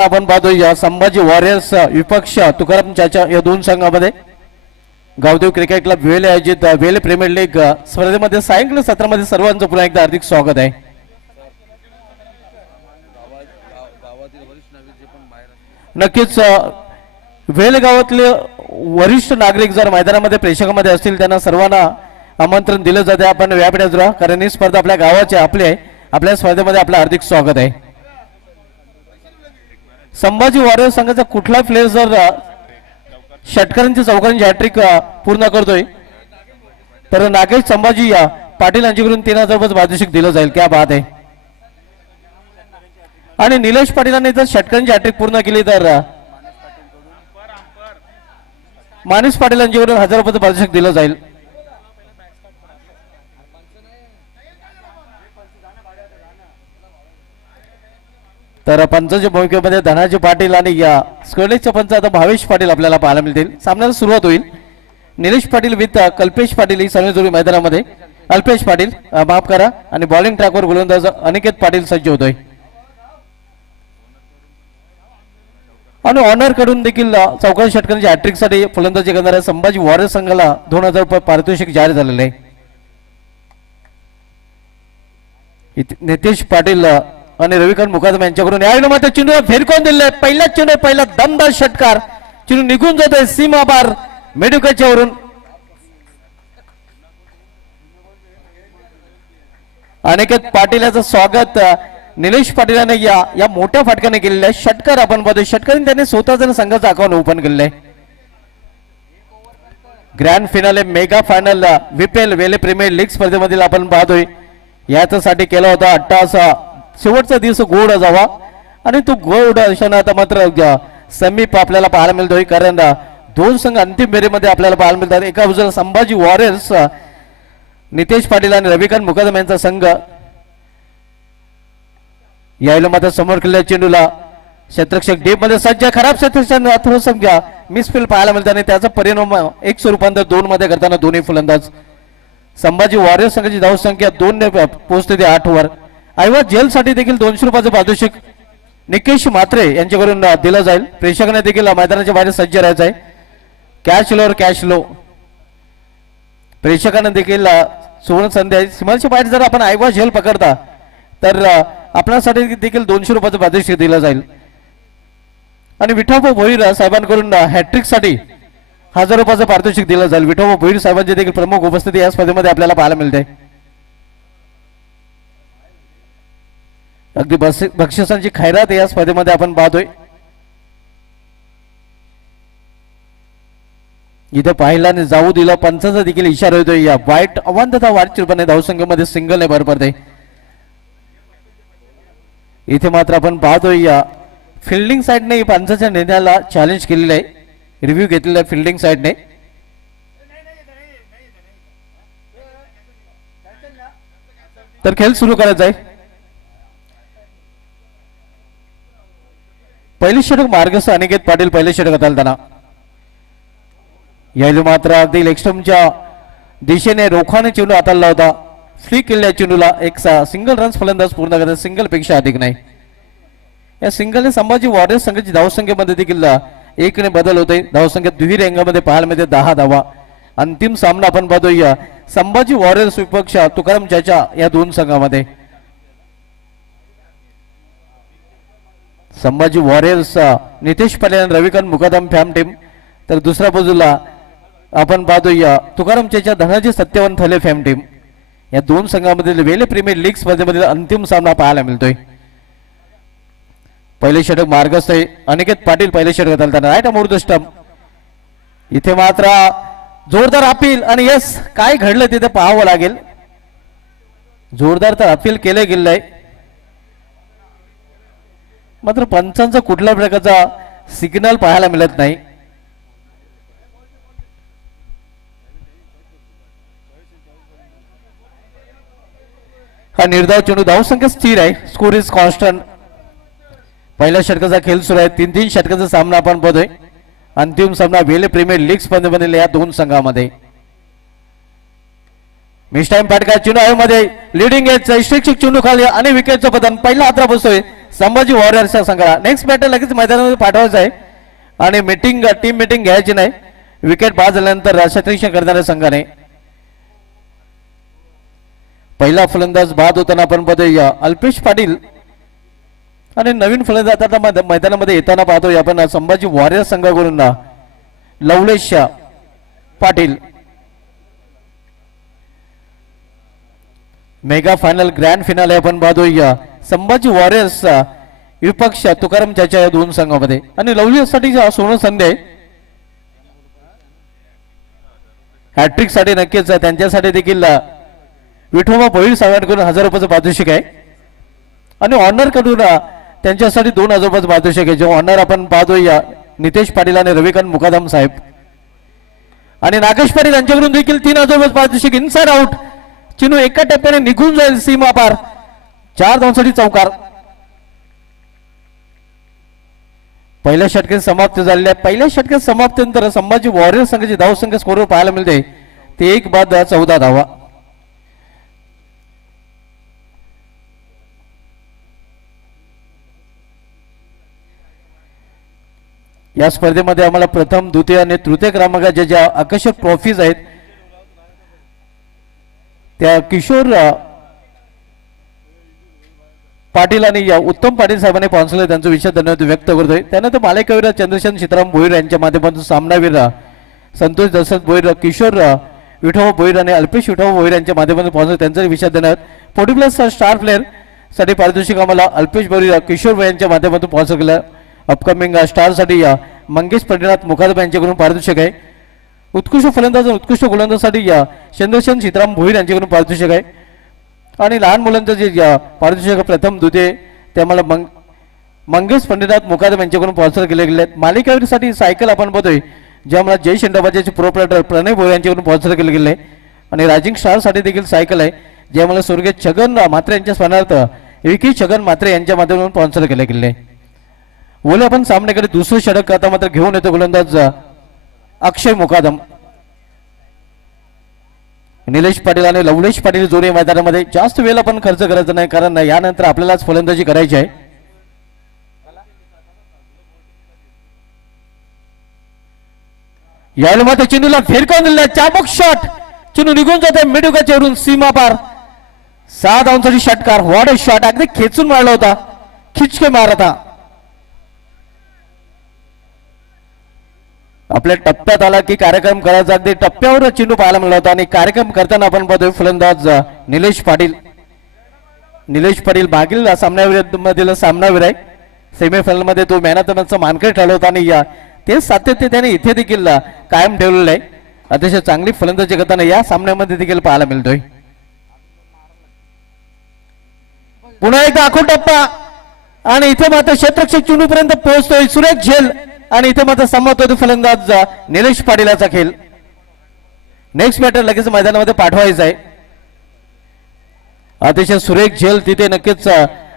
आपण पाहतो या संभाजी वॉरियर्स विपक्ष तुकाराम चाचा या दोन संघामध्ये गावदेव क्रिकेट क्लब वेल आयोजित वेल प्रीमियर लीग स्पर्धेमध्ये सायंकाळी सत्रामध्ये सर्वांचं पुन्हा एकदा हार्दिक स्वागत आहे. नक्कीच वेल गावातले वरिष्ठ नागरिक जर मैदानामध्ये प्रेक्षकांमध्ये असतील त्यांना सर्वांना आमंत्रण दिलं जाते. आपण व्यापड्यात राहा कारण ही स्पर्धा आपल्या गावाची आपली आहे. आपल्या स्पर्धेमध्ये आपलं हार्दिक स्वागत आहे. संभाजी वॉरियर संघाचा कुठला प्लेयर जर षटकारांची चौकारांची हॅट्रिक पूर्ण करतोय तर नागेश संभाजी या पाटील यांच्याकडून 3000 रुपये पारितोषिक दिलं जाईल. क्या बात आहे. आणि निलेश पाटीलांनी जर षटकारांची हॅट्रिक पूर्ण केली तर माणिस पाटील यांच्याकडून 1000 रुपये पारितोषिक दिलं जाईल. तर पंचाच्या भूमिकेमध्ये धनाजी पाटील आणि या स्कॉलेजचे पंच आता भावेश पाटील आपल्याला पाहायला मिळतील. सामन्याला सुरुवात होईल. निलेश पाटील विथ कल्पेश पाटील ही सर्व जोडी मैदानामध्ये. अल्पेश पाटील माफ करा आणि बॉलिंग ट्रॅकवर गोलंदाज अनिकेत पाटील सज्ज होतोय. आणि ऑनर कडून देखील चौकाशी षटकांची हॅट्रिक साठी फलंदाजी करणाऱ्या संभाजी वॉरियर संघाला 2000 रुपये पारितोषिक जाहीर झालेले आहे. नितेश पाटील आणि रविकांत मुकादम यांच्याकडून यावेळी मात्र चेंडू फेरकून दिले. पहिला चेंडू पहिला दमदार षटकार. चेंडू निघून जातोय सीमा बार मेडुकाच्या वरून. अनिकेत पाटील याचं स्वागत निलेश पाटील या मोठ्या फटक्याने केलेलं आहे. षटकार आपण पाहतोय. षटकाराने त्यांनी स्वतःच संघाचं अकाउंट ओपन केलेलं आहे. ग्रँड फिनाले मेगा फायनल विपेल वेले प्रीमियर लीग स्पर्धेमधील आपण पाहतोय याच्यासाठी केला होता अट्टासा शेवटचा दिवस गोड जावा आणि तो गोड अशानं आता मात्र समीप आपल्याला पाहायला मिळतोय. कारण दोन संघ अंतिम फेरीमध्ये आपल्याला पाहायला मिळतात. एका बाजूला संभाजी वॉरियर्स नितेश पाटील आणि रविकांत मुकादम यांचा संघ. यायला मात्र समोर केलेल्या चेंडूला क्षेत्ररक्षक डीप मध्ये सज्ज. खराब क्षेत्ररक्षण थोडंसं मिसफील पाहायला मिळतं आणि त्याचा परिणाम 1 रूपांतर 2 मध्ये करताना दोन्ही फलंदाज. संभाजी वॉरियर्स संघाची धावसंख्या 2 ने पोहोचते ते 8 वर. ऐवज जेलसाठी देखील 200 रुपयाचं पारितोषिक निकेश मात्रे यांच्याकडून दिलं जाईल. प्रेक्षकांना देखील मैदानाच्या बाहेर सज्ज राहायचं आहे. Cash lower cash low. प्रेक्षकांना देखील सुवर्ण संधी आहे. सीमाच्या बाहेर जर आपण ऐवज झेल पकडता तर आपल्यासाठी देखील 200 रुपयाचं पारितोषिक दिलं जाईल. आणि विठोबा भोईर साहेबांकडून हॅट्रिक साठी 1000 रुपयाचं पारितोषिक दिलं जाईल. विठोबा भोईर साहेबांची देखील प्रमुख उपस्थिती या स्पर्धेमध्ये आपल्याला पाहायला मिळते. अगदी बक्षिसांची खैरात या स्पर्धेमध्ये आपण पाहतोय. इथे पाहिल्याने जाऊ दिला पंचाचा देखील इशारा होतोय. या वाईट अवांतता वाढच्या रूपाने धावसंख्येमध्ये सिंगलने भर पडते. इथे मात्र आपण पाहतोय या फिल्डिंग साईडने पंचाच्या निर्णयाला चॅलेंज केलेलं आहे. रिव्ह्यू घेतलेला आहे फिल्डिंग साईडने. तर खेळ सुरू करायचा आहे. पहिली षटक मार्गस्थ अनिकेत पाटील पहिले षटक हाताळताना. यायला मात्र अगदी लेगस्टम्पच्या दिशेने रोखाने चेंडू हाताळला होता. फ्री केलेल्या चेंडूला एक सिंगल रन्स फलंदाज पूर्ण करतात. सिंगल पेक्षा अधिक नाही. या सिंगलने संभाजी वॉरियर्स संघाची धावसंख्येमध्ये देखील 1 ने बदल होते. धावसंख्येत दुहेरी अंगामध्ये पाहायला मिळते 10 धावा. अंतिम सामना आपण पाहतोय संभाजी वॉरियर्स विपक्ष तुकाराम चाचा या दोन संघामध्ये. संभाजी वॉरियर्स नितेश पाटील आणि रविकांत मुकादम फॅम टीम. तर दुसऱ्या बाजूला आपण पाहतोय तुकाराम चाचा धनाजी सत्यवन थले फॅम टीम. या दोन संघांमधील वेले प्रीमियर लीग स्पर्धेमधील अंतिम सामना पाहायला मिळतोय. पहिले षटक मार्गस्थ आहे. अनिकेत पाटील पहिले षटक घालताना राईट अमोर स्टंप. इथे मात्र जोरदार अपील आणि यस काय घडलं तिथे पाहावं लागेल. जोरदार तर अपील केलं गेलं आहे मात्र पंचांचा कुठल्या प्रकारचा सिग्नल पाहायला मिळत नाही. हा निर्धाव चेंडू धावसंख्या स्थिर आहे. Score is constant. पहिल्या षटकाचा खेळ सुरू आहे. 3-3 षटकाचा सामना आपण पाहतोय. अंतिम सामना वेले प्रीमियर लीग स्पर्धेमधील या दोन संघांमध्ये. मिस टाइम फटका चेंडू मध्ये लिडिंग एज शिक्षक चेंडू खाली आणि विकेटचं पतन पहिला हातरा बसतोय संभाजी वॉरियर्सच्या संघाला. नेक्स्ट बॅटर लगेच मैदानामध्ये पाठवायचं आहे आणि टीम मीटिंग घ्यायची नाही. विकेट बाद झाल्यानंतर क्षेत्ररक्षण करणाऱ्या संघाने पहिला फलंदाज बाद होताना आपण पाहतोय अल्पेश पाटील आणि नवीन फलंदाज आता मैदानामध्ये येताना पाहतोय आपण संभाजी वॉरियर्स संघाकडून Lavlesh Patil. Mega final grand finale आपण पाहतोय संभाजी वॉरियर्स विपक्ष तुकाराम चाचा या दोन संघामध्ये आणि लवलेश साठी सोनं संधी आहे. हॅट्रिक साठी नक्कीच त्यांच्यासाठी देखील विठोबा भोईर साहेबांकडून 1000 रुपयाचं पारितोषिक आहे आणि ऑनर कडून त्यांच्यासाठी 2000 रुपयाचं पारितोषिक आहे. जो ऑनर आपण पाहतोय नितेश पाटील आणि रविकांत मुकादम साहेब आणि नागेश पाटील यांच्याकडून देखील 3000 रुपये पारितोषिक. इनसाइड आउट चेंडू एका टप्प्याने निघून जाईल सीमा पार. 4 धावांसाठी चौकार. पहिल्या षटकात समाप्त झालेल्या पहिल्या षटकात समाप्तीनंतर संभाजी वॉरियर्स संघाची धावसंख्या स्कोरवर पाहायला मिळते ते 1 बाद 14 धावा. या स्पर्धेमध्ये आम्हाला प्रथम द्वितीय आणि तृतीय क्रमांकाच्या ज्या आकर्षक ट्रॉफीज आहेत त्या किशोर पाटील आणि उत्तम पाटील साहेबांनी स्पॉन्सर त्यांचा विशेष धन्यवाद व्यक्त करतोय. त्यानंतर मालिकावीर चंद्रशेखर सीताराम भोईर यांच्या माध्यमातून सामनावीर संतोष दशरथ भोईर, किशोर विठोबा भोईर आणि अल्पेश विठोबा भोईर यांच्या माध्यमातून स्पॉन्सर त्यांचा विशेष धन्यवाद. 40+ स्टार प्लेअर साठी पारितोषिक आम्हाला अल्पेश भोईर, किशोर भोईर यांच्या माध्यमातून स्पॉन्सर केलं. अपकमिंग स्टार साठी मंगेश पंडितनाथ मुखादब यांच्याकडून पारितोषिक आहे. उत्कृष्ट फलंदाज उत्कृष्ट गोलंदाजासाठी चंद्रशेखर सीताराम भोईर यांच्याकडून पारितोषिक आहे आणि लहान मुलांचं जे पारितोषिक प्रथम द्वितीय ते आम्हाला मंगेश पंडितनाथ मुखादब यांच्याकडून स्पॉन्सर केले गेले आहेत. मालिकावीरसाठी सायकल आपण बघतोय जे आम्हाला जय शेंडाबाजीचे प्रोप्रायटर प्रणय भोईर यांच्याकडून स्पॉन्सर केले गेले आणि रायझिंग स्टार साठी देखील सायकल आहे जे आम्हाला स्वर्गीय छगन म्हात्रे यांच्या स्मरणार्थ विकी छगन म्हात्रे यांच्या माध्यमातून स्पॉन्सर केले गेले. बोले आपण सामन्याकडे दुसरं षटक आता मात्र घेऊन येतो गोलंदाज अक्षय मुकादम. निलेश पाटील आणि लवलेश पाटील जोडी मैदानामध्ये जास्त वेळ आपण खर्च करायचा नाही कारण यानंतर आपल्यालाच फलंदाजी करायची आहे. यावेळी मात्र चेंडूला फेरकावून दिला चाबूक शॉट. चेंडू निघून जाते मिडुकाच्यावरून सीमा पार. 6 धावांसाठी षटकार. What a shot. अगदी खेचून मारला होता. खिचके मारता आपल्या टप्प्यात आला की कार्यक्रम करायचा. अगदी टप्प्यावर चेंडू पाहायला मिळाला होता आणि कार्यक्रम करताना आपण पाहतोय फलंदाज निलेश पाटील. निलेश पाटील मागील सामन्यामधील सामनावीर आहे. सेमीफायनल मध्ये तो मॅन ऑफ द मॅचचा मानकरी ठरला होता आणि ते सातत्य त्याने इथे देखील कायम ठेवलेलं आहे. अतिशय चांगली फलंदाजी करताना या सामन्यामध्ये देखील पाहायला मिळतोय. पुन्हा एकदा आखून टप्पा आणि इथे मात्र क्षेत्ररक्षक चेंडू पर्यंत पोहोचतोय सुरेख झेल आणि इथे मात्र संमत होतो फलंदाज निलेश पाटीलाचा खेळ. नेक्स्ट बॅटर लगेच मैदानामध्ये पाठवायचा आहे. अतिशय सुरेख झेल तिथे नक्कीच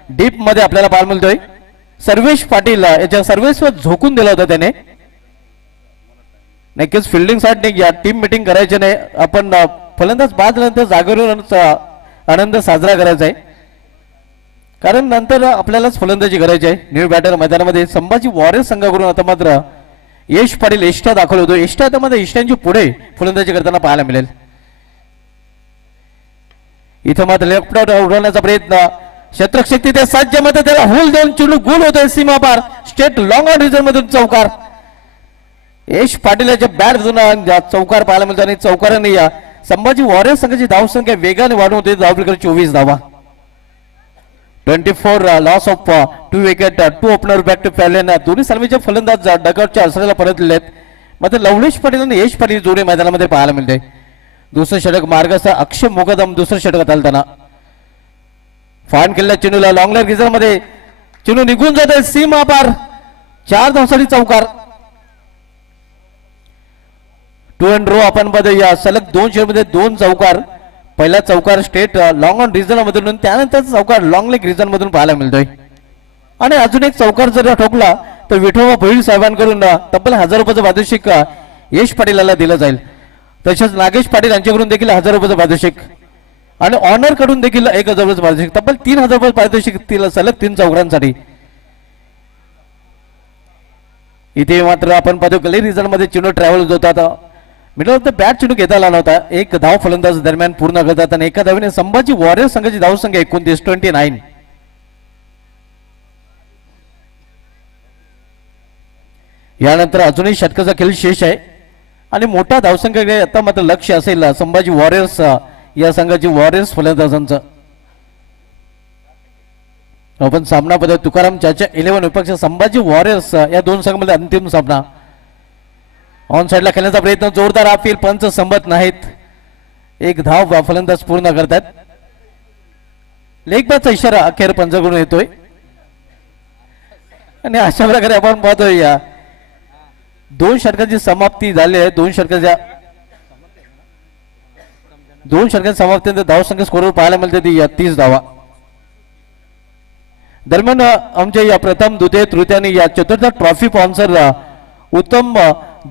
डीप मध्ये आपल्याला पाहायला मिळतोय. सर्वेश पाटील याच्या सर्व्हिसवर झोकून दिला होता त्याने. नक्कीच फिल्डिंग साठी या टीम मीटिंग करायची नाही. आपण फलंदाज बाद झाल्यानंतर जागेवर आनंद साजरा करायचा आहे कारण नंतर आपल्यालाच फलंदाजी करायची आहे. न्यू बॅटर मैदानामध्ये संभाजी वॉरियर्स संघाकडून आता मात्र यश पाटील एष्टा दाखल होतो. एष्टा आता मध्ये इष्टांची पुढे फलंदाजी करताना पाहायला मिळेल. इथं मात्र लेफ्ट आउट उडवण्याचा प्रयत्न क्षेत्ररक्षक तिथे सज्ज मध्ये त्याला होल देऊन चेंडू गोल होतोय सीमा पार. स्टेट लॉंग ऑन रिझन मधून चौकार. यश पाटील याच्या बॅट चौकार पाहायला मिळतो आणि चौकाराने संभाजी वॉरियर्स संघाची धावसंख्या वेगाने वाढवून होते. धावपलीकडे 24 धावा. 24 loss of 2 wicket 2 opener back to pavilion. दोन्ही सर्वेचे फलंदाज डगआउटच्या आसऱ्याला परतलेत. मात्र लवलेश पाटील आणि यश पाटील जोडी मैदानामध्ये पाहायला मिळते. दुसरं षटक मार्गस्थ अक्षय मुकदम दुसरं षटकात आलताना फाईन केलेल्या चेंडूला लॉंग लेग रिझन मध्ये चेंडू निघून जाते सीमा पार. 4 धावांसाठी चौकार. 2 एंड रो आपण बघूया. सलग 2 षटकामध्ये 2 चौकार. पहिला चौकार स्टेट लॉंग ऑन रिझन मधून त्यानंतर चौकार लॉंग लेग रिझन मधून पाहायला मिळतोय आणि अजून एक चौकार जर ठोकला तर विठोबा भोईर साहेबांकडून तब्बल 1000 रुपयाचं पारितोषिक यश पाटील याला दिलं जाईल. तसेच नागेश पाटील यांच्याकडून देखील 1000 रुपयाचं पारितोषिक. आणि ऑनर कडून देखील 1,000 रुपये पारितोषिक, तब्बल 3,000 रुपये पारितोषिक तिला सलग 3 चौघडांसाठी. इथे मात्र आपण पाहतो गली रिझल्ट मध्ये चेंडू ट्रॅव्हल होतात, मिडल ऑफ द बॅट चेंडू घेता आला नव्हता. एक धाव फलंदाज दरम्यान पूर्ण करतात आणि एका धावेने संभाजी वॉरियर्स संघाची धाव संख्या 29-29. यानंतर अजूनही षटकाचा खेळ शेष आहे आणि मोठा धावसंख्येकडे आता मात्र लक्ष असेल संभाजी वॉरियर्स या संघाची, वॉरियर्स फलंदाजांचं. आपण सामना पद्धत तुकाराम चाचा 11 विपक्ष संभाजी वॉरियर्स या दोन संघांमध्ये अंतिम सामना. ऑन साइडला खेळण्याचा प्रयत्न जोरदार अपील, पंच संमत नाहीत. एक धाव फलंदाज पूर्ण करतात. लेग बादचा इशारा अखेर पंचाकडून येतोय आणि अशा प्रकारे आपण पाहतोय या 2 षटकांची समाप्ती झाली आहे. 2 षटकांच्या समाप्तीनंतर धावसंख्या स्कोरवर पाहायला मिळते ती 30 धावा. दरम्यान आमच्या या प्रथम द्वितीय तृतीय या चतुर्थ ट्रॉफी स्पॉन्सर उत्तम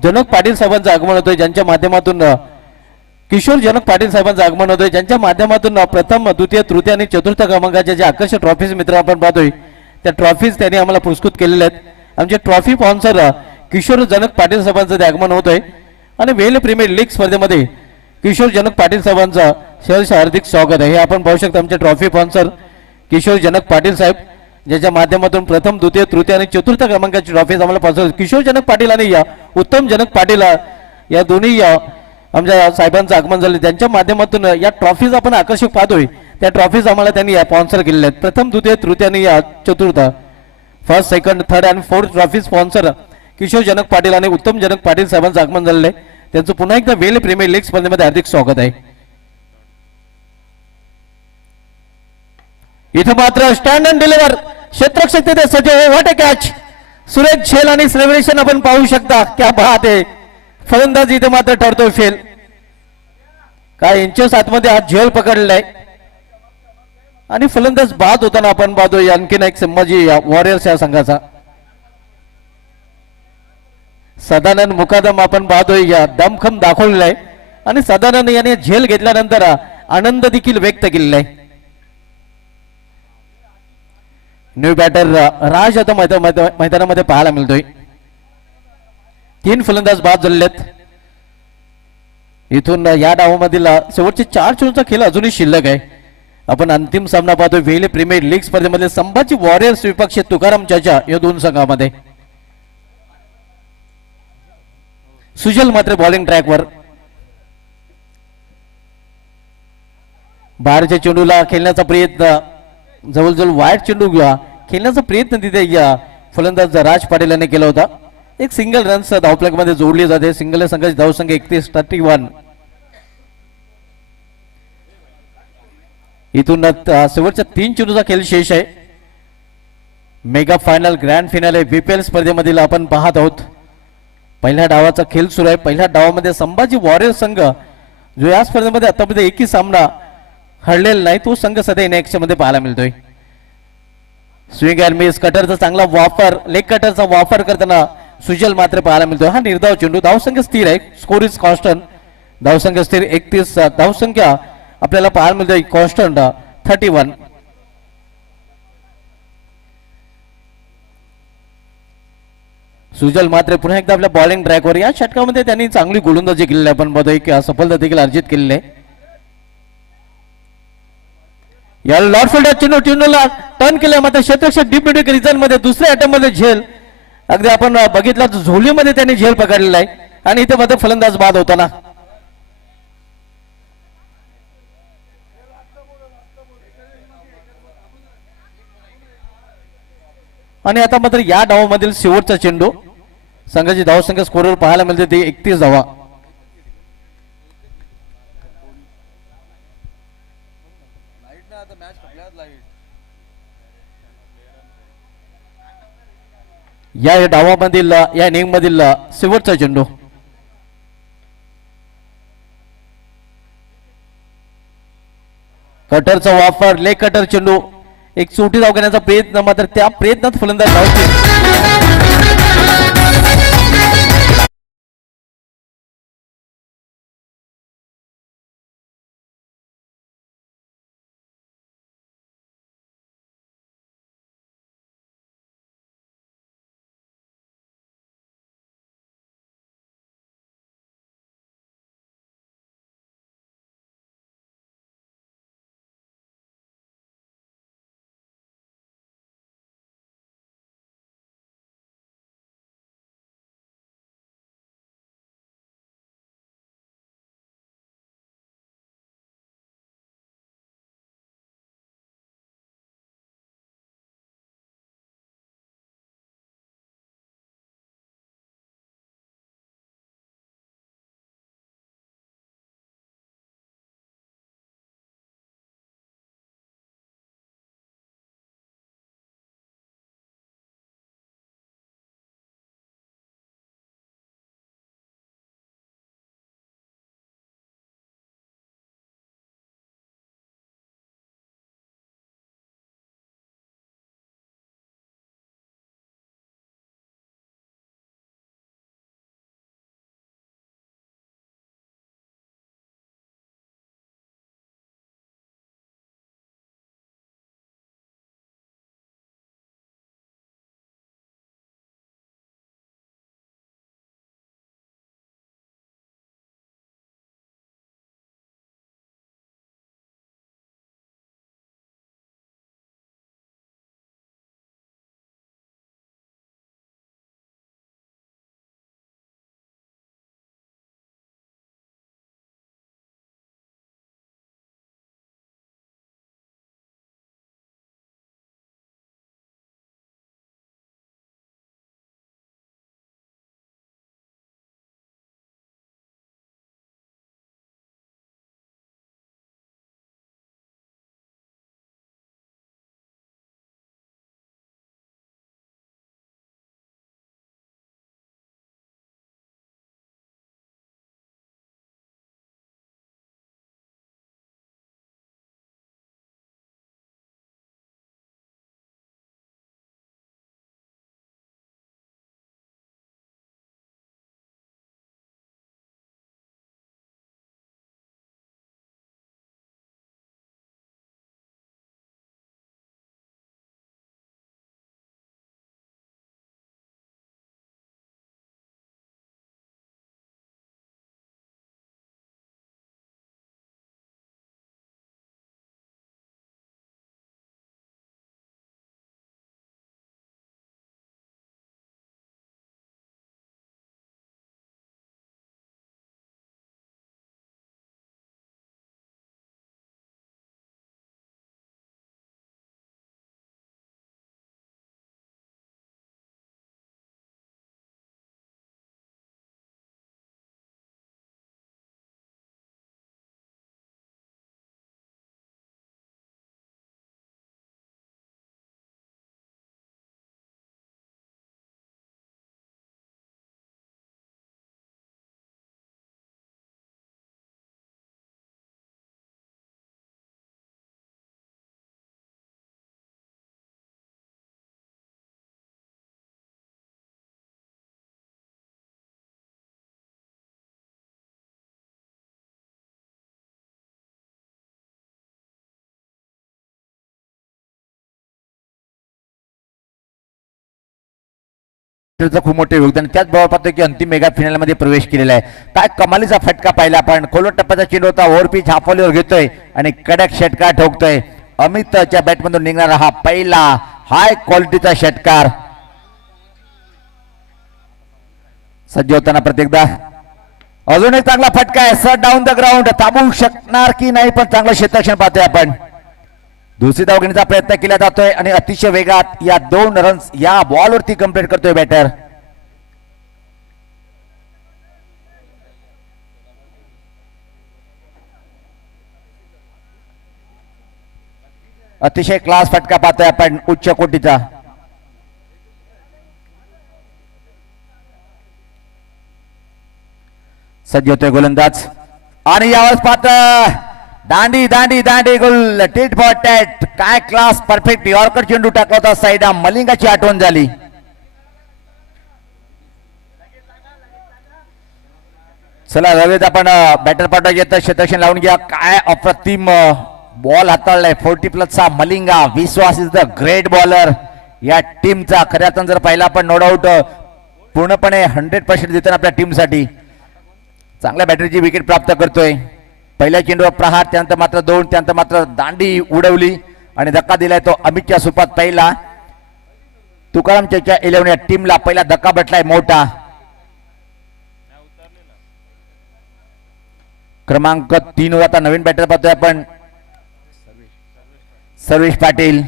जनक पाटील साहेबांचं आगमन होतोय, ज्यांच्या माध्यमातून किशोर जनक पाटील साहेबांचं आगमन होतोय, ज्यांच्या माध्यमातून प्रथम द्वितीय तृतीय आणि चतुर्थ क्रमांकाच्या ज्या आकर्षक ट्रॉफीज मित्र आपण पाहतोय त्या ट्रॉफीज त्यांनी आम्हाला पुरस्कृत केलेल्या आहेत. आमचे ट्रॉफी स्पॉन्सर किशोर जनक पाटील साहेबांचं ते आगमन होतोय आणि वेल प्रीमियर लीग स्पर्धेमध्ये किशोर जनक पाटील साहेबांचं सहर्ष हार्दिक स्वागत आहे. हे आपण पाहू शकता आमचे ट्रॉफी स्पॉन्सर किशोर जनक पाटील साहेब, ज्याच्या माध्यमातून प्रथम द्वितीय तृतीय आणि चतुर्थ क्रमांकाची ट्रॉफीज आम्हाला पाहतो. किशोर जनक पाटील आणि या उत्तम जनक पाटील या दोन्ही आमच्या साहेबांचं आगमन झालं, त्यांच्या माध्यमातून या ट्रॉफीज आपण आकर्षक पाहतोय. त्या ट्रॉफीज आम्हाला त्यांनी स्पॉन्सर केलेल्या आहेत. प्रथम द्वितीय तृतीय आणि या चतुर्थ, फर्स्ट सेकंड थर्ड आणि फोर्थ ट्रॉफी स्पॉन्सर किशोर जनक पाटील आणि उत्तम जनक पाटील साहेबांचं आगमन झालेलं आहे. त्यांचं पुन्हा एकदा वेल प्रीमियर लीग स्पर्धेमध्ये हार्दिक स्वागत आहे. इथं मात्र स्टँड अँड डिलिव्हर क्षेत्ररक्षक तिथे सज्ज, व्हॉट अ कॅच, सुरेश झेल आणि सेलिब्रेशन आपण पाहू शकता. क्या बात आहे. फलंदाज इथे मात्र ठरतोय फेल. काय इंचेस आतमध्ये हा झेल पकडलाय आणि फलंदाज बाद होताना आपण पाहतोय. आणखीन एक संभाजी वॉरियर्स या संघाचा सदानंद मुकादम आपण पाहतोय या दमखम दाखवलेला आहे आणि सदानंद याने झेल घेतल्यानंतर आनंद देखील व्यक्त केलेला आहे. न्यू बॅटर राज आता मैदानामध्ये पाहायला मिळतोय. 3 फलंदाज बाद झालेत. इथून या डावामधील शेवटचे 4 चेंडूचा खेळ अजूनही शिल्लक आहे. आपण अंतिम सामना पाहतोय वेल प्रीमियर लीग स्पर्धेमध्ये संभाजी वॉरियर्स विपक्ष तुकाराम चाचा या दोन संघामध्ये. सुजल मात्र बॉलिंग ट्रॅकवर. बाहेरच्या चेंडूला खेळण्याचा प्रयत्न, जवळजवळ वाईट चेंडू खेळण्याचा प्रयत्न तिथे या फलंदाज राज पाटील यांनी केला होता. एक सिंगल रन्स धावप्लग मध्ये जोडली जाते. सिंगल संघाची धावसंख्या 31-31. इथून शेवटच्या 3 चेंडूचा खेळ शेष आहे. Mega final grand finale BPL स्पर्धेमधील आपण पाहत आहोत. पहिल्या डावाचा खेळ सुरू आहे. पहिल्या डावामध्ये संभाजी वॉरियर्स संघ जो या स्पर्धेमध्ये आतापर्यंत एकही सामना हरलेला नाही, तो संघ सध्या नेक्स्ट मध्ये पाहायला मिळतोय. स्विंग अँड मिस, कटरचा चांगला वापर, लेग कटरचा वापर करताना सुजल मात्र पाहायला मिळतोय. हा निर्धाव चेंडू. धावसंख्या स्थिर आहे. Score is constant. धावसंख्या स्थिर 31. धावसंख्या आपल्याला पाहायला मिळतोय कॉन्स्टंट 31. सुजल मात्र पुन्हा एकदा आपल्या बॉलिंग ट्रॅकवर. या षटकामध्ये त्यांनी चांगली गोलंदाजी केलेली आपण बघतोय की सफलता देखील अर्जित केलेली आहे. या लॉर्ड फिल्डर चेंडूला टर्न केल्या मात्र क्षेत्ररक्षक डीप मिड रिजन मध्ये दुसऱ्या अटेम्प्ट मध्ये झेल अगदी आपण बघितला झोलीमध्ये त्यांनी झेल पकडलेला आहे आणि इथे मात्र फलंदाज बाद होताना. आणि आता मात्र या डावामधील शेवटचा चेंडू. संघाची धावसंख्या स्कोरवर पाहायला मिळते ती 31 धावा. या डावामधील या इनिंग मधील शेवटचा चेंडू. कटरचा वापर, लेग कटर चेंडू, एक चोटी धाव घेण्याचा प्रयत्न, मात्र त्या प्रयत्नात फलंदाज धावतील. खूप मोठे योगदान त्याच बरोबर पाहतोय की अंतिम मेगा फायनल मध्ये प्रवेश केलेला आहे. काय कमालीचा फटका पाहिला आपण. खोलवट टप्प्याचा चेंडू होता ओव्हरपिच हाफॉलीवर घेतोय आणि कडक षटकार ठोकतोय. अमितच्या बॅटमधून निघणारा हा पहिला हाय क्वालिटीचा षटकार. सज्ज होताना प्रत्येकदा अजून एक चांगला फटका आहे. सर डाऊन द ग्राउंड थांबवू शकणार की नाही पण चांगलं क्षेत्ररक्षण पाहतोय आपण. दुसरी धाव घेण्याचा प्रयत्न केला जातोय आणि अतिशय वेगात या 2 रन्स या बॉलवरती कंप्लीट करतोय बॅटर. अतिशय क्लास फटका पाहतोय आपण उच्च कोटीचा. सज्ज होतोय गोलंदाज आणि यावेळेस पाहत दांडी दांडी दांडी गोल टिट फॉर टॅट. काय क्लास परफेक्ट यॉर्कर चेंडू टाकला होता साईड. मलिंगाची आठवण झाली. चला लगेच आपण बॅटर पाठवा येतं क्षेत्ररक्षण लावून घ्या. काय अप्रतिम बॉल हाताळलाय 40+ Malinga. Vishwas is the great bowler या टीमचा. खऱ्या अर्थानं जर पाहिला आपण नो डाऊट पूर्णपणे 100% देताना आपल्या टीमसाठी चांगल्या बॅटरीची विकेट प्राप्त करतोय. पहिल्या चेंडूवर प्रहार त्यानंतर मात्र 2 त्यानंतर मात्र दांडी उडवली आणि धक्का दिलाय तो अमितच्या सुपात पहिला. तुकाराम चेच्या 11 या टीमला पहिला धक्का बसलाय मोठा. क्रमांक 3 वर आता नवीन बॅटर पाहतोय आपण सर्वेश पाटील.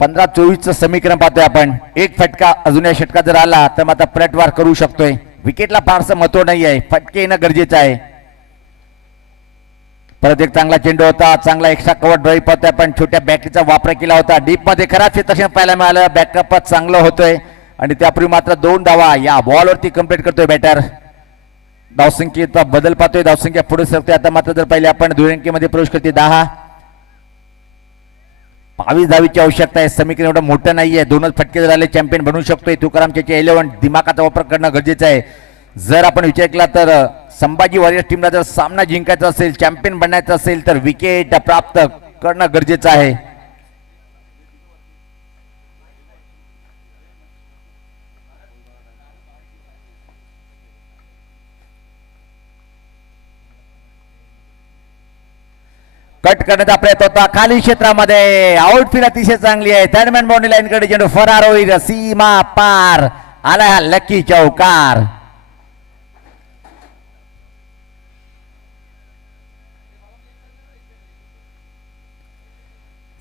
15-24 समीकरण पाहतोय आपण. एक फटका अजून या षटकात जर आला तर मात्र पलटवार करू शकतोय. विकेटला फारसं महत्व नाही आहे. फटके येणं गरजेचं आहे. परत एक चांगला चेंडू होता. चांगला एक्स्ट्रा कव्हर ड्राईव्ह पाहतोय आपण. छोट्या बॅटरीचा वापर केला होता. डीप मध्ये खराब क्षेत्ररक्षण पाहायला मिळालं. बॅकअप चांगलं होतोय आणि त्यापूर्वी मात्र 2 धावा या बॉलवरती कंप्लीट करतोय बॅटर. धावसंख्येचा बदल पाहतोय. धावसंख्या पुढे सरते. आता मात्र जर पहिले आपण दुहेरी प्रवेश करते 10. 22 धावीची आवश्यकता आहे. समीकरण एवढं मोठं नाहीये. 2च फटके जर आले चॅम्पियन बनवू शकतोय. तुकाराम चेचे 11 दिमागाचा वापर करणं गरजेचं आहे. जर आपण विचार केला तर संभाजी वॉरियर्स टीमला जर सामना जिंकायचा असेल चॅम्पियन बनायचं असेल तर विकेट प्राप्त करणं गरजेचं आहे. कट करण्याचा प्रयत्न होता खाली क्षेत्रामध्ये. आउटफील्ड अतिशय चांगली आहे. थर्ड मॅन बाउंड्री लाईन कडे चेंडू फरार होईल. सीमा पार आला हा लकी चौकार.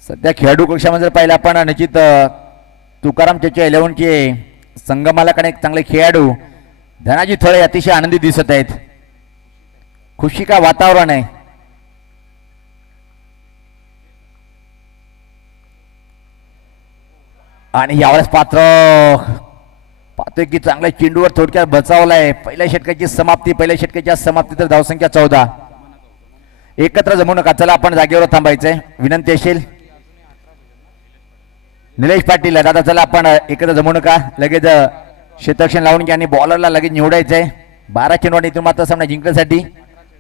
सध्या खेळाडू कक्षामध्ये जर पाहिलं आपण निश्चित तुकाराम चेचे 11 चे संगमालाकडे एक चांगले खेळाडू धनाजी थोडे अतिशय आनंदी दिसत आहेत. खुशी का वातावरण आहे. आणि यावेळेस पाहतोय की चांगल्या चेंडूवर थोडक्यात बचावलाय. पहिल्या षटकाची समाप्ती. पहिल्या षटकाच्या समाप्ती तर धावसंख्या 14. एकत्र जमू नका. चला आपण जागेवर थांबायचंय. विनंती असेल निलेश पाटील दादा. चला आपण एकत्र जमू नका. लगेच क्षेत्ररक्षण लावून घ्या आणि बॉलरला लगेच निवडायचंय. 12 चेंडू इथून मात्र सामना जिंकण्यासाठी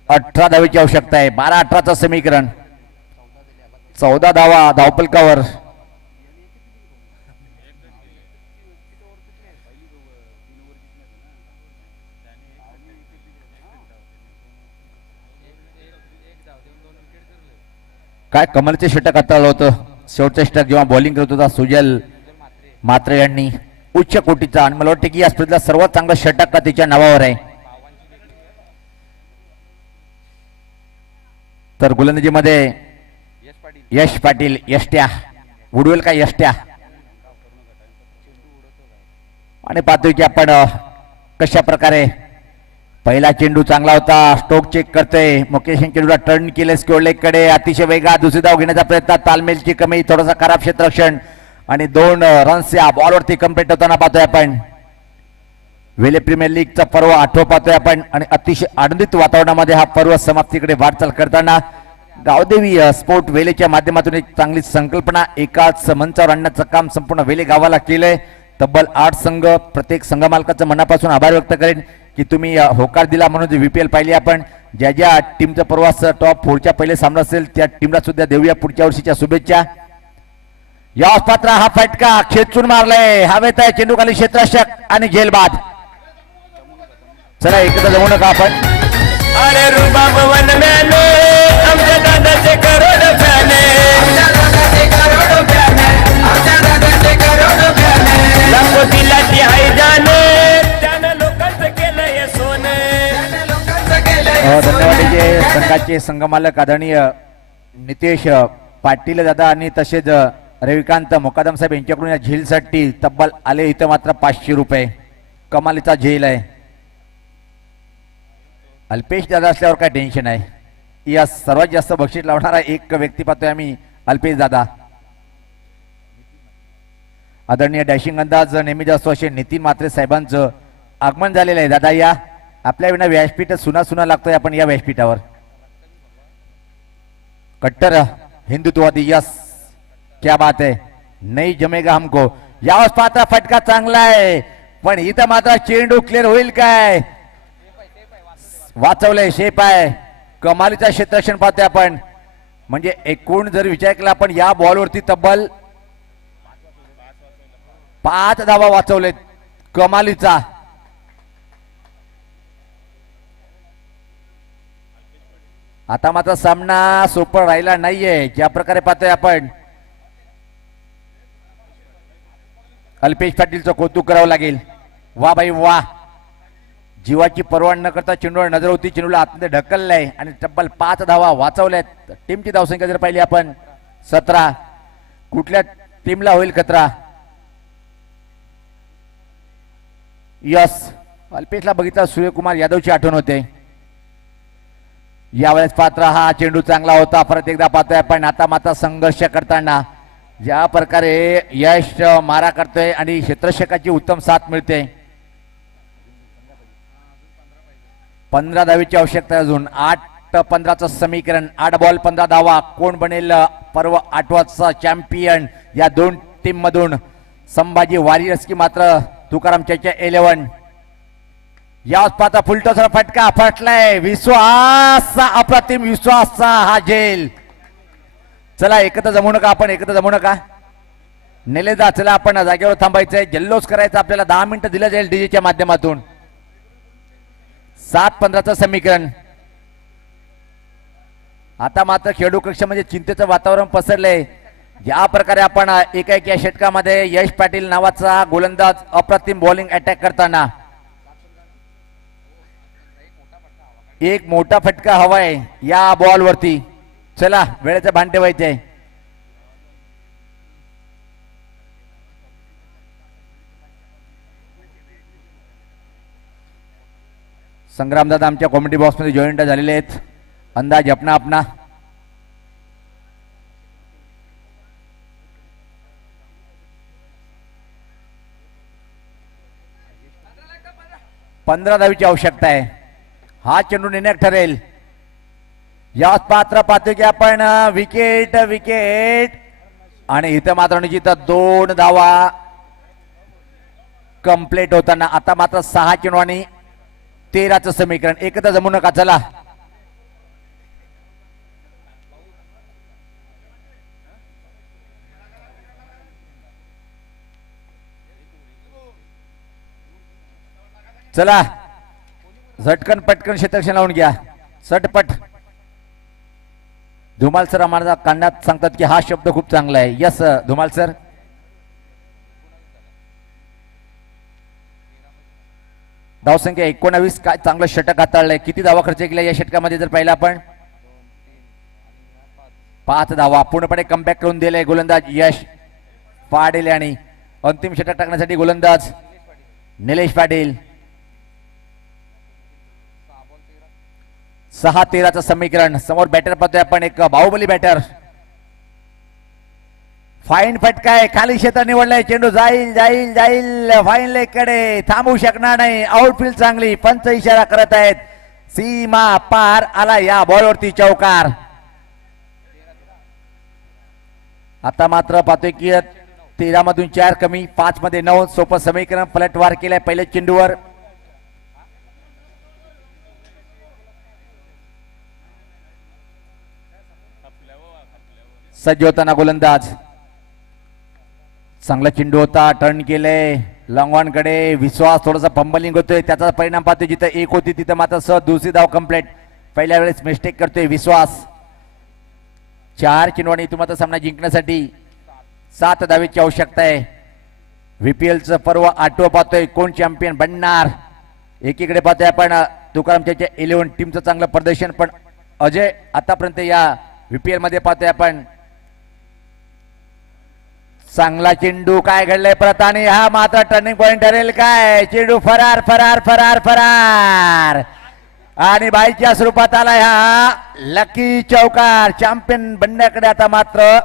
18 धावेची आवश्यकता आहे. 12-18चं समीकरण. 14 धावा धावपलकावर. काय कमलचे षटक हाताळलं होतं. शेवटचं षटक जेव्हा बॉलिंग करत होता सुजल मात्रे यांनी. उच्च कोटीचा आणि मला वाटतं की या स्पर्धेतला सर्वात चांगलं षटक का तिच्या नावावर आहे. तर गोलंदाजीमध्ये यश पाटील. यष्ट्या उडवेल का यष्ट्या. आणि पाहतोय की आपण कशा प्रकारे पहिला चेंडू चांगला होता. स्ट्रोक चेक करतोय. मुकेश चेंडूला टर्न केले स्क्वेअर लेग कडे. अतिशय वेगात दुसरी धाव घेण्याचा प्रयत्न. तालमेलची कमी. थोडासा खराब क्षेत्ररक्षण आणि 2 रन्स या बॉलवरती कंप्लीट होताना पाहतोय आपण. वेले प्रीमियर लीगचा पर्व 8 पाहतोय आपण आणि अतिशय आनंदित वातावरणामध्ये हा पर्व समाप्तीकडे वाटचाल करताना गावदेवी स्पोर्ट वेलेच्या माध्यमातून एक चांगली संकल्पना एकाच मंचावर आणण्याचं काम संपूर्ण वेले गावाला केलंय. तब्बल 8 संघ. प्रत्येक संघ मालकाचं मनापासून आभार व्यक्त करेन की तुम्ही होकार दिला म्हणून जे VPL पाहिली आपण. ज्या ज्या टीमचा प्रवास टॉप 4च्या पहिले सामना असेल त्या टीमला सुद्धा देऊया पुढच्या वर्षीच्या शुभेच्छा. या पात्र हा फटका खेचून मारलाय हवेत आहे चेंडू खाली क्षेत्ररक्षक आणि झेलबाद. चला एकत्र जमू नका आपण. अरे रुबाब वन मॅने आमच्या दादाचे करोड फॅने लाखो दिलाची हाय जाने त्यानं लोकांचं केलंय सोने. धन्यवाद जे संघाचे संघमालक आदरणीय नितेश पाटील दादा आणि तसेच रविकांत मुकादम साहेब यांच्याकडून या झेलसाठी तब्बल आले इथं मात्र 500 रुपये कमालीचा झेल आहे. अल्पेश दादा असल्यावर काय टेन्शन आहे. या सर्वात जास्त बक्षीस लावणारा एक व्यक्ती पाहतोय आम्ही अल्पेश दादा. आदरणीय डॅशिंग अंदाज नेहमी जास्त असे नितीन म्हात्रे साहेबांचं आगमन झालेलं आहे. दादा या आपल्या विना व्यासपीठ सुना सुना लागतोय आपण या व्यासपीठावर. कट्टर हिंदुत्ववादी यस क्या बात है नहीं जमेगा हमको. यावेळेस पात्र फटका चांगला आहे पण इथं मात्र चेंडू क्लिअर होईल काय. वाचवलंय शेप आहे कमालीचा क्षेत्ररक्षण पाहतोय आपण. म्हणजे एकूण जर विचार केला आपण या बॉलवरती तब्बल 5 धावा वाचवलेत कमालीचा. आता मात्र सामना सोपं राहिला नाहीये ज्या प्रकारे पाहतोय आपण. अल्पेश पाटीलचं कौतुक करावं लागेल. वा भाई वा. जीवाची पर्वा न करता चेंडूवर नजर होती चेंडूला आतमध्ये ढकललंय आणि तब्बल 5 धावा वाचवल्यात. टीमची धावसंख्या जर पाहिली आपण 17. कुठल्या टीमला होईल खतरा. यस अल्पेशला बघितला सूर्यकुमार यादवची आठवण होते. यावेळेस पात्र हा चेंडू चांगला होता परत एकदा पाहतोय आपण. आता मात्र संघर्ष करताना ज्या प्रकारे यश मारा करतोय आणि क्षेत्ररक्षकाची उत्तम साथ मिळते. 15 धावेची आवश्यकता अजून. 8-15चं समीकरण. 8 बॉल 15 धावा. कोण बनेल पर्व 8वाचा चॅम्पियन. या दोन टीम मधून संभाजी वॉरियर्स की मात्र तुकाराम चर्चा 11. याच पाता फुलटोसर फटका फटलाय. विश्वास अप्रतिम विश्वासचा हा झेल. चला एकत्र जमू नका आपण. एकत्र जमू नका. नेलेदा चला आपण जागेवर थांबायचंय. जल्लोष करायचा आपल्याला 10 मिनिटं दिलं जाईल डीजेच्या माध्यमातून. 7-15चं समीकरण. आता मात्र खेळाडू कक्षामध्ये चिंतेचं वातावरण पसरलंय. ज्या प्रकारे आपण एका या षटकामध्ये यश पाटील नावाचा गोलंदाज अप्रतिम बॉलिंग अटॅक करताना एक मोठा फटका हवाय या बॉल वरती. चला वेळेचं भान ठेवायचंय. संग्रामदादा आमच्या कॉमेडी बॉक्स मध्ये जॉईंट झालेले आहेत. अंदाज अपना अपना. पंधरा धावीची आवश्यकता आहे. हा चेंडू निर्णायक ठरेल. याच पात्र पाहतोय की आपण विकेट विकेट आणि इथं मात्र निश्चित 2 धावा कंप्लीट होताना. आता मात्र 6 चेंडू आणि 13चं समीकरण. एकत्र जमू नका. चला चला झटकन पटकन क्षेत्ररक्षण लावून घ्या. सटपट. धुमाल सर आम्हाला काढण्यात सांगतात की हा शब्द खूप चांगला आहे. Yes Dhumal sir. धावसंख्या 19. काय चांगलं षटक हाताळलंय. किती धावा खर्च केला या षटकामध्ये जर पाहिलं आपण. 5 धावा. पूर्णपणे कमबॅक करून दिले गोलंदाज यश पाटील आणि अंतिम षटक टाकण्यासाठी गोलंदाज निलेश पाटील. 6-13चं समीकरण. समोर बॅटर पाहतोय आपण एक बाहुबली बॅटर. फाईन फटका आहे. खाली क्षेत्र निवडलंय. चेंडू जाईल जाईल जाईल फाईन लेग कडे. थांबू शकणार नाही. आउटफील्ड चांगली. पंच इशारा करत आहेत. सीमा पार आला या बॉलवरती चौकार. आता मात्र पाहतोय की 13 मधून 4 कमी. 5 मध्ये 9. सोपं समीकरण. पलटवार केलाय पहिल्या चेंडूवर. सज्ज होताना गोलंदाज चांगला चेंडू होता, टर्न केले लॉंग कडे. विश्वास थोडासा फंबलिंग होतोय, त्याचा परिणाम पाहतोय. जिथं एक होती तिथं मात्र दुसरी धाव कंप्लीट. पहिल्या वेळेस मिस्टेक करतोय विश्वास. 4 चेंडूने इथून मात्र सामना जिंकण्यासाठी 7 धावेची आवश्यकता आहे. VPL पर्व आठवं पाहतोय, कोण चॅम्पियन बनणार. एकीकडे पाहतोय आपण तुकारामच्या 11 टीमचं चांगलं प्रदर्शन, पण अजय आतापर्यंत या VPL मध्ये पाहतोय आपण चांगला चेंडू. काय घडलंय परत, आणि हा मात्र टर्निंग पॉइंट ठरेल काय. चेंडू फरार फरार फरार फरार आणि बाईच्या स्वरूपात आलाय हा लकी चौकार. चॅम्पियन बनण्याकडे आता मात्र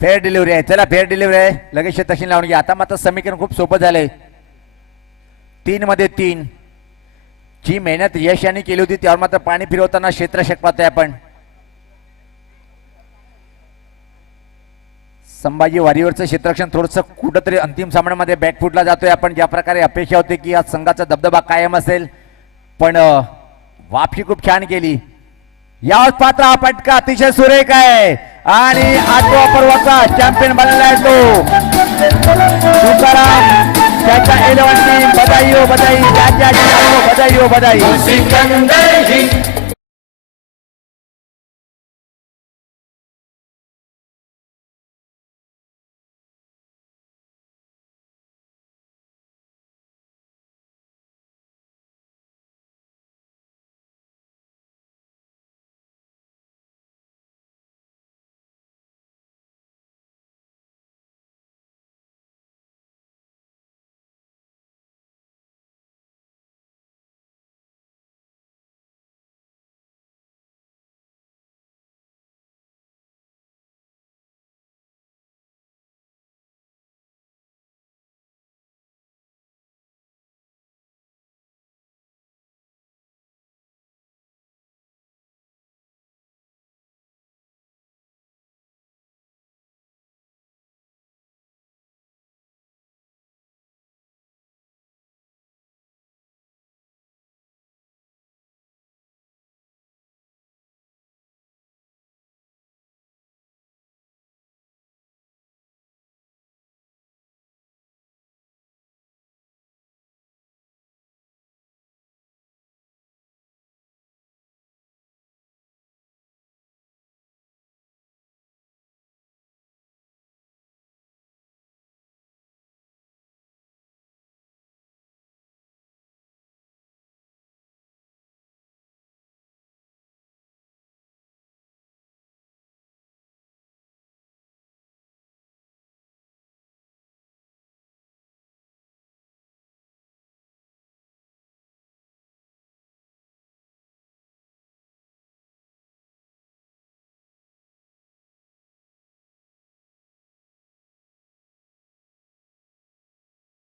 फेअर डिलिव्हरी आहे. चला फेअर डिलिव्हरी आहे, लगेच तशी लावून घ्या. आता मात्र समीकरण खूप सोपं झालंय. 3 मध्ये 3 जी मेहनत यश यांनी केली होती त्यावर मात्र पाणी फिरवताना क्षेत्ररक्षक पाहतोय आपण. संभाजी वारीवरचं क्षेत्ररक्षण थोडंसं कुठंतरी अंतिम सामन्यामध्ये बॅकफुटला जातोय आपण. ज्या प्रकारे अपेक्षा होती की आज संघाचा दबदबा कायम असेल, पण वापशी खूप छान केली. यावर पात्र हा फटका अतिशय सुरेख आहे आणि 8व्या पर्वाचा चॅम्पियन बनलेला आहे तो तुकाराम. त्याच्या 11 टीम बधाई हो बधाई, त्याच्या बधाई हो बधाई. सिकंदर ही